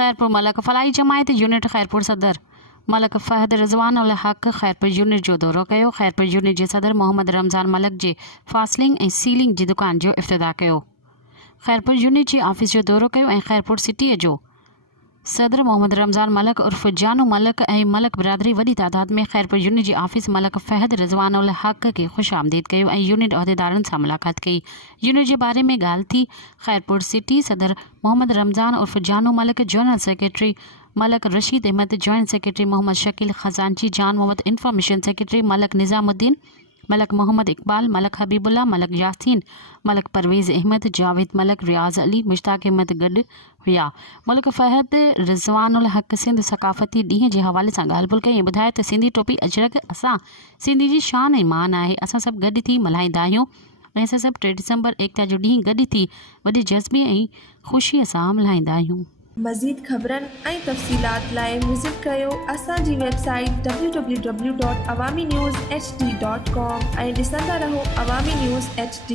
खैरपुर मलक फलाई जमायत यूनिट खैरपुर सदर मलक फ़हद रिज़वान उल हक़ खैरपुर यूनिट जो दौरो कयो। खैरपुर यूनिट जे सदर मोहम्मद रमज़ान मलक जे फासलिंग ऐं सीलिंग जी दुकान जो इफ़्तिताह कयो। खैरपुर यूनिट जी ऑफिस जो दौरो कयो ऐं खैरपुर सिटीअ जो सदर मोहम्मद रमज़ान मलक उर्फ़ जानू मलक ऐं मलक बिरादरी वॾी तादाद में खैरपुर यूनिट जी ऑफिस मलक फ़हद रिज़वान उल हक़ खे ख़ुश आमदीद कयो ऐं यूनिट उहिदेदारनि सां मुलाक़ात कई। यूनिट जे बारे में ॻाल्हि थी। खैरपुर सिटी सदर मोहम्मद रमज़ान उर्फ़ जानू मलक, जनरल सेक्रेटरी मलक रशीद अहमद, जॉइंट सेक्रेटरी मोहम्मद शकील ख़ज़ानची, जान मोहम्मद, इंफॉर्मेशन सेक्रेटरी मलक निज़ामुद्दीन, मलक मोहम्मद इकबाल, मलक हबीबुल्ला, मलक यासीन, मलक परवेज़ अहमद, जावेद मलक, रियाज़ अली, मुश्ताक अहमद गॾु हुआ। मलक फ़हद रिज़वान उल हक़ सिंध सक़ाफ़ती ॾींहं जे हवाले सां ॻाल्हि ॿोल कई ऐं ॿुधायो त सिंधी टोपी अजरक असां सिंधी जी शान ऐं मान आहे। असां सभु गॾु थी मल्हाईंदा आहियूं ऐं असां सभु 3 डिसंबर एकता जो ॾींहुं गॾु थी वॾे जज़्बे ऐं ख़ुशीअ सां मल्हाईंदा आहियूं। मज़ीद ख़बरनि ऐं तफ़सीलात लाइ विज़िट कयो असांजी वेबसाइट www.awamiNewsHD.com ऐं ॾिसंदा रहो अवामी न्यूज़ HD।